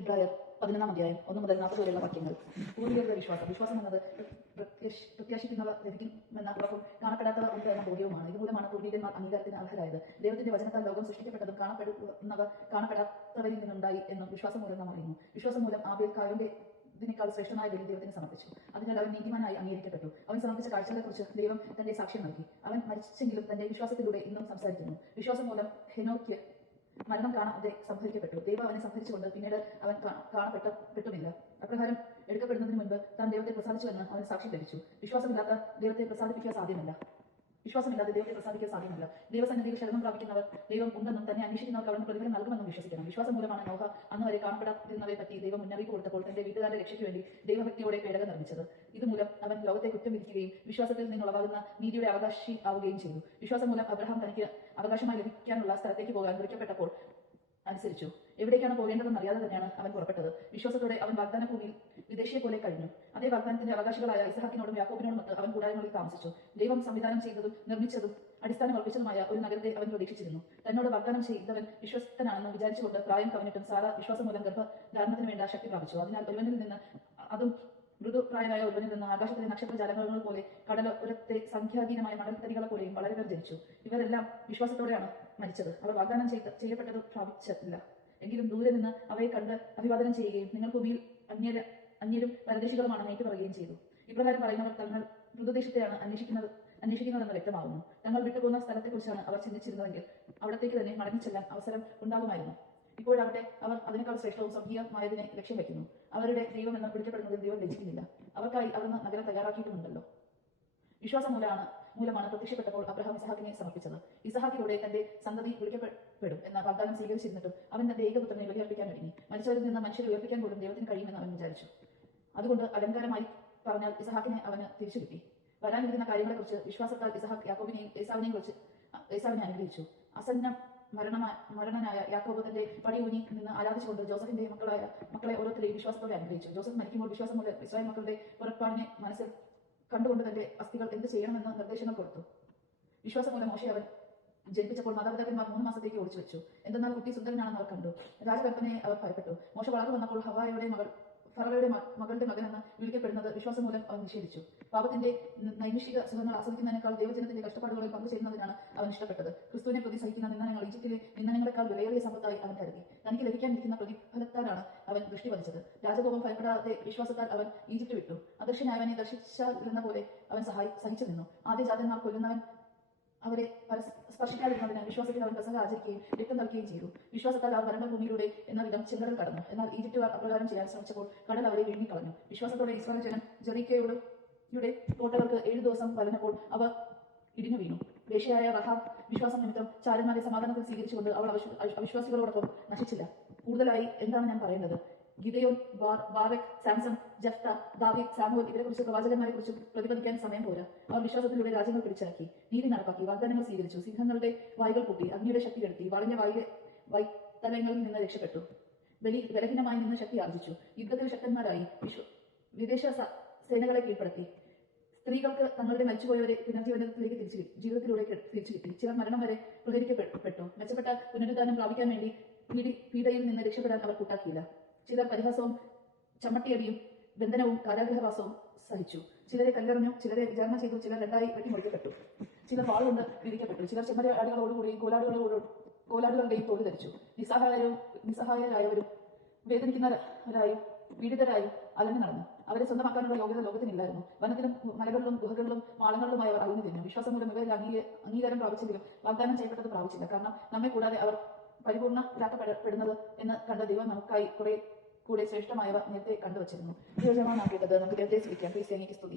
ഫെബ്രുവരി പതിനൊന്നാം അധ്യായം ഒന്ന് മുതൽ നാൽപ്പത് വരെയുള്ള വാക്യങ്ങൾ. പൂർവികരുടെ വിശ്വാസം. വിശ്വാസം എന്നത് പ്രത്യാശ- പ്രത്യാശിക്കുന്നവർ ലഭിക്കുമെന്ന ഉറപ്പും കാണപ്പെടാത്തവർ ഉണ്ട് എന്ന ബോധ്യവുമാണ്. ഇതുമൂലമാണ് പൂർവികന്മാർ അംഗീകാരത്തിന് അർഹരായത്. ദൈവത്തിന്റെ വചനത്താൽ ലോകം സൃഷ്ടിക്കപ്പെട്ടതും കാണപ്പെടുന്നവർ കാണപ്പെടാത്തവരിൽ നിന്നുണ്ടായി എന്നും വിശ്വാസം മൂലം നാം അറിയുന്നു. വിശ്വാസം മൂലം ആബേൽ കായന്റെ ഇതിനേക്കാൾ ശ്രേഷ്ഠമായ ബലി ദൈവത്തിന് സമർപ്പിച്ചു. അതിനാൽ അവൻ നീതിമാനായി അംഗീകരിക്കപ്പെട്ടു. അവൻ സമർപ്പിച്ച കാഴ്ചകളെക്കുറിച്ച് ദൈവം തന്റെ സാക്ഷ്യം നൽകി. അവൻ മരിച്ചെങ്കിലും തന്റെ വിശ്വാസത്തിലൂടെ ഇന്നും സംസാരിക്കുന്നു. വിശ്വാസം മൂലം ഹെനോക്ക് മരണം കാണാതെ സംഭരിക്കപ്പെട്ടു ദൈവം അവനെ സംഭരിച്ചുകൊണ്ട് പിന്നീട് അവൻ കാണപ്പെട്ട കാണപ്പെട്ടപ്പെട്ടുമില്ല അപ്രകാരം എടുക്കപ്പെടുന്നതിന് മുൻപ് താൻ ദൈവത്തെ പ്രസാദിച്ചു എന്ന് അവന് സാക്ഷ്യം ലഭിച്ചു. വിശ്വാസമില്ലാത്ത ദൈവത്തെ പ്രസാദിപ്പിക്കാൻ സാധ്യമല്ല. വിശ്വാസമില്ലാതെ ദൈവത്തെ പ്രസാദിക്കാൻ സാധ്യമല്ല. ദൈവസന്നിധിയിൽ ശരണം പ്രാപിക്കുന്നവർ ദൈവം ഉണ്ടെന്നും തന്നെ അന്വേഷിക്കുന്നവർക്ക് അവന് പ്രതിഫലം നൽകുമെന്നും വിശ്വസിക്കണം. വിശ്വാസം മൂലമാണ് നോഹ അന്ന് വരെ കാണപ്പെടാതിരുന്നവരെ പറ്റി ദൈവം മുന്നറിയിപ്പ് കൊടുത്തപ്പോൾ തന്റെ വീട്ടുകാരുടെ രക്ഷയ്ക്ക് വേണ്ടി ദൈവഭക്തിയോടെ പേടകം നിർമ്മിച്ചത്. ഇതുമൂലം അവൻ ലോകത്തെ കുറ്റം വിധിക്കുകയും വിശ്വാസത്തിൽ നിന്നുളവാകുന്ന നീതിയുടെ അവകാശി ആവുകയും ചെയ്തു. വിശ്വാസം മൂലം അബ്രഹാം തനിക്ക് അവകാശമായി ലഭിക്കാനുള്ള സ്ഥലത്തേക്ക് പോകാൻ വിളിക്കപ്പെട്ടപ്പോൾ അനുസരിച്ചു. എവിടേക്കാണ് പോകേണ്ടതെന്ന് അറിയാതെ തന്നെയാണ് അവൻ പുറപ്പെട്ടത്. വിശ്വാസത്തോടെ അവൻ വാഗ്ദാന ഭൂമിയിൽ വിദേശിയെ പോലെ കഴിഞ്ഞു. അതേ വാഗ്ദാനത്തിന്റെ അവകാശികളായ ഇസഹാക്കിനോടും യാക്കോബിനോടും ഒത്ത് അവൻ കൂടാരങ്ങളിൽ താമസിച്ചു. ദൈവം സംവിധാനം ചെയ്തതും നിർമ്മിച്ചതും അടിസ്ഥാനം ഉറപ്പിച്ചതുമായ ഒരു നഗരത്തെ അവൻ പ്രതീക്ഷിച്ചിരുന്നു. തന്നോട് വാഗ്ദാനം ചെയ്തവൻ വിശ്വസ്തനാണെന്ന് വിചാരിച്ചുകൊണ്ട് പ്രായം കവിഞ്ഞിട്ടും സാറ വിശ്വാസം മൂലം ഗർഭധാരണത്തിന് വേണ്ട ശക്തി പ്രാപിച്ചു. അതിനാൽ ഒരുവനിൽ നിന്ന് അതും മൃദുപ്രായനായ ഒരുവനിൽ നിന്ന് ആകാശത്തിലെ നക്ഷത്രജാലങ്ങൾ പോലെ കടലൊരത്തെ സംഖ്യാധീനമായ മണൽത്തരികളെ പോലെയും വളരെ പേർ ഇവരെല്ലാം വിശ്വാസത്തോടെയാണ് മരിച്ചത്. അവർ വാഗ്ദാനം ചെയ്ത ചെയ്യപ്പെട്ടത് പ്രാപിച്ചില്ല എങ്കിലും ദൂരെ നിന്ന് അവയെ കണ്ട് അഭിവാദനം ചെയ്യുകയും നിങ്ങൾ ഭൂമിയിൽ അന്യര അന്യരും പരദേശികളുമാണെന്ന് ഏറ്റു പറയുകയും ചെയ്തു. ഇപ്രകാരം പറയുന്നവർ തങ്ങൾ മൃതദേശത്തെയാണ് അന്വേഷിക്കുന്നത് അന്വേഷിക്കുന്നതെന്ന് വ്യക്തമാകുന്നു. തങ്ങൾ വിട്ടുപോകുന്ന സ്ഥലത്തെക്കുറിച്ചാണ് അവർ ചിന്തിച്ചിരുന്നതെങ്കിൽ അവിടത്തേക്ക് തന്നെ മടങ്ങിച്ചെല്ലാൻ അവസരം ഉണ്ടാകുമായിരുന്നു. ഇപ്പോഴാകട്ടെ അവർ അതിനേക്കാൾ ശ്രേഷ്ഠവും സംഭീയമായതിനെ ലക്ഷ്യം വയ്ക്കുന്നു. അവരുടെ ദൈവം എന്ന് വിളിക്കപ്പെടുന്നതിൽ ദൈവം ലജിക്കുന്നില്ല അവർക്കായി അവിടുന്ന് നഗരം തയ്യാറാക്കിയിട്ടുമുണ്ടല്ലോ. വിശ്വാസം മൂലമാണ് മൂലമാണ് പ്രത്യക്ഷപ്പെട്ടപ്പോൾ അബ്രഹാം ഇസഹാക്കിനെ സമർപ്പിച്ചത്. ഇസഹാക്കിലൂടെ തന്റെ സന്തതി വിളിക്കപ്പെടും എന്ന വാഗ്ദാനം സ്വീകരിച്ചിരുന്നിട്ടും അവൻ തന്റെ ഏകപുത്രനെ ബലിയർപ്പിക്കാൻ ഒരുങ്ങി. മനുഷ്യരിൽ നിന്ന് മനുഷ്യരെ ഉയർപ്പിക്കാൻ പോലും ദൈവത്തിന് കഴിയുമെന്ന് അവൻ വിചാരിച്ചു. അതുകൊണ്ട് അലങ്കാരമായി പറഞ്ഞാൽ ഇസഹാക്കിനെ അവന് തിരിച്ചു കിട്ടി. വരാനിരിക്കുന്ന കാര്യങ്ങളെക്കുറിച്ച് വിശ്വാസത്താൽ ഇസഹാക്ക് യാക്കോബിനെയും ഏസാവിനെയും കുറിച്ച് ഏസാവിനെ അനുഗ്രഹിച്ചു. അസന്ന മരണ മരണനായ യാക്കോബ് തന്റെ പടിയൂന്നി നിന്ന് ആരാധിച്ചുകൊണ്ട് ജോസഫിന്റെ മക്കളായ മക്കളെ ഓരോരുത്തരെയും വിശ്വാസത്തോടെ അനുഗ്രഹിച്ചു. ജോസഫ് മരിക്കുമ്പോൾ വിശ്വാസം മൂലം ഇസ്രായേൽ മക്കളുടെ പുറപ്പാടിനെ മനസ്സിൽ കണ്ടുകൊണ്ട് തന്റെ അസ്ഥികൾ എന്ത് ചെയ്യണമെന്ന് നിർദ്ദേശങ്ങൾ കൊടുത്തു. വിശ്വാസം മൂലം മോശെ അവൻ ജനിപ്പിച്ചപ്പോൾ മാതാപിതാക്കന്മാർ മൂന്ന് മാസത്തേക്ക് ഓടിച്ചു വെച്ചു. എന്തെന്നാൽ കുട്ടി സുന്ദരനാണെന്ന് അവർ കണ്ടു. രാജകൽപ്പനയെ അവർ ഭയപ്പെട്ടു. മോശ വളർന്നു വന്നപ്പോൾ ഹവായുടെ മകൾ ഫറവയുടെ മകളുടെ മകനെന്ന് വിളിക്കപ്പെടുന്നത് വിശ്വാസം മൂലം അവൻ നിഷേധിച്ചു. പാപത്തിന്റെ നൈമിഷിക സുഖങ്ങൾ ആസ്വദിക്കുന്നതിനേക്കാൾ ദൈവജനത്തിന്റെ കഷ്ടപ്പാടുകളിൽ പങ്കുചേരുന്നതിനാണ് അവൻ ഇഷ്ടപ്പെട്ടത്. ക്രിസ്തുവിനെ പ്രതി സഹിക്കുന്ന നിന്ദനങ്ങൾ ഈജിപ്തിലെ നിന്ദനങ്ങളെക്കാൾ വിലയേറിയ സമ്പത്തായി അവൻ കരുതി. തനിക്ക് ലഭിക്കാനിരിക്കുന്ന പ്രതിഫലത്താലാണ് അവൻ ദൃഷ്ടി വധിച്ചത്. രാജകോപം ഭയപ്പെടാതെ വിശ്വാസത്താൽ അവൻ ഈജിപ്ത് അദർശനായവനെ ദർശിച്ചാലിരുന്ന പോലെ അവൻ സഹായി സഹിച്ചു നിന്നു ആദ്യ ജാതന്മാർ കൊല്ലുന്നവൻ അവരെ സ്പർശിക്കാതിരുന്നതിനാൽ സ്പർശിക്കാതിരുന്നതിന് വിശ്വാസത്തിൽ അവൻ പ്രസംഗം ആചരിക്കുകയും രക്തം നൽകുകയും ചെയ്തു. വിശ്വാസത്താൽ അവർ ഭൂമിയിലൂടെ എന്ന വിധം ചെങ്കടൽ കടന്നു. എന്നാൽ ഈജിപ്തുകാർ അപ്രകാരം ചെയ്യാൻ ശ്രമിച്ചപ്പോൾ കടൽ അവരെ വിഴുങ്ങിക്കളഞ്ഞു. വിശ്വാസത്തോടെ ഇസ്രായേൽ ജനം ജെറീക്കയോട് യുടെ കോട്ടകൾക്ക് ഏഴു ദിവസം വലഞ്ഞപ്പോൾ അവർ ഇടിഞ്ഞു വീണു. വേശ്യയായ റഹാബ് വിശ്വാസം നിമിത്തം ചാരന്മാരെ സമാധാനത്തിൽ സ്വീകരിച്ചുകൊണ്ട് അവൾ അവിശ്വ- അവിശ്വാസികളോടൊപ്പം നശിച്ചില്ല. കൂടുതലായി എന്താണ് ഞാൻ പറയേണ്ടത്? ഗിദയോൻ ബാറക് സാംസൺ ജഫ്ത ദാവീദ് സാമുവൽ ഇവരെ കുറിച്ച് പ്രവാചകന്മാരെ കുറിച്ച് പ്രതിപദിക്കാൻ സമയം പോരാ. അവർ വിശ്വാസത്തിലൂടെ രാജ്യങ്ങൾ പിടിച്ചാക്കി നീതി നടപ്പാക്കി. വാഗ്ദാനങ്ങൾ സ്വീകരിച്ചു. സിംഹങ്ങളുടെ വായുകൾ പൊട്ടി. അഗ്നിയുടെ ശക്തി കെടുത്തി. വാളിന്റെ വായിലെ വൈത്തലങ്ങളിൽ നിന്ന് രക്ഷപ്പെട്ടു. ബലി ബലഹീനമായി നിന്ന് ശക്തി ആർജിച്ചു. യുദ്ധത്തിൽ ശക്തന്മാരായി. വിശ്വ വിദേശ സേനകളെ കീഴ്പ്പെടുത്തി. സ്ത്രീകൾക്ക് തങ്ങളുടെ മരിച്ചുപോയവരെ പുനർജീവനത്തിലേക്ക് തിരിച്ചു ജീവിതത്തിലൂടെ തിരിച്ചു കിട്ടി. ചിലർ മരണം വരെ പ്രചരിക്കപ്പെട്ടു മെച്ചപ്പെട്ട പുനരുദ്ധാനം പ്രാപിക്കാൻ വേണ്ടി പീഡി പീഡയിൽ നിന്ന് രക്ഷപ്പെടാൻ അവർ കൂട്ടാക്കിയില്ല. ചിലർ പരിഹാസവും ചമ്മട്ടിയടിയും ബന്ധനവും കാരാഗ്രഹവാസവും സഹിച്ചു. ചിലരെ കല്ലെറിഞ്ഞു ചിലരെ വിചാരണ ചെയ്തു ചിലർ രണ്ടായി വെട്ടിമുറിക്കപ്പെട്ടു. ചിലർ വാളുകൊണ്ട് വിധിക്കപ്പെട്ടു ചിലർ ചെമ്മരിയാടികളോടുകൂടിയും കോലാടുകളോടും കോലാടുകളുടെയും തൊഴിൽ ധരിച്ചു. നിസ്സഹായരും നിസ്സഹായരായവരും വേദനിക്കുന്നവരായും പീഡിതരായും അലഞ്ഞു നടന്നു. അവരെ സ്വന്തമാക്കാനുള്ള യോഗ്യത ലോകത്തിനില്ലായിരുന്നു. വനത്തിലും മലകളിലും ഗുഹകളിലും മാളങ്ങളിലുമായി അവർ അഴിഞ്ഞു തിന്നു വിശ്വാസം മൂലം ഇവരിൽ അംഗീക അംഗീകാരം പ്രാപിച്ചെങ്കിലും വാഗ്ദാനം ചെയ്യപ്പെട്ടത് പ്രാപിച്ചില്ല. കാരണം നമ്മെ കൂടാതെ അവർ പരിപൂർണരാക്കപ്പെടുന്നത് എന്ന് കണ്ട ദൈവം നമുക്കായി കുറെ കൂടെ ശ്രേഷ്ഠമായവ നേരത്തെ കണ്ടുവച്ചിരുന്നു. കേട്ടത്. നമുക്ക് ദൈവത്തെ സ്തുതിക്കാം ക്രിസ്ത്യാനിക്ക് സ്തുതി.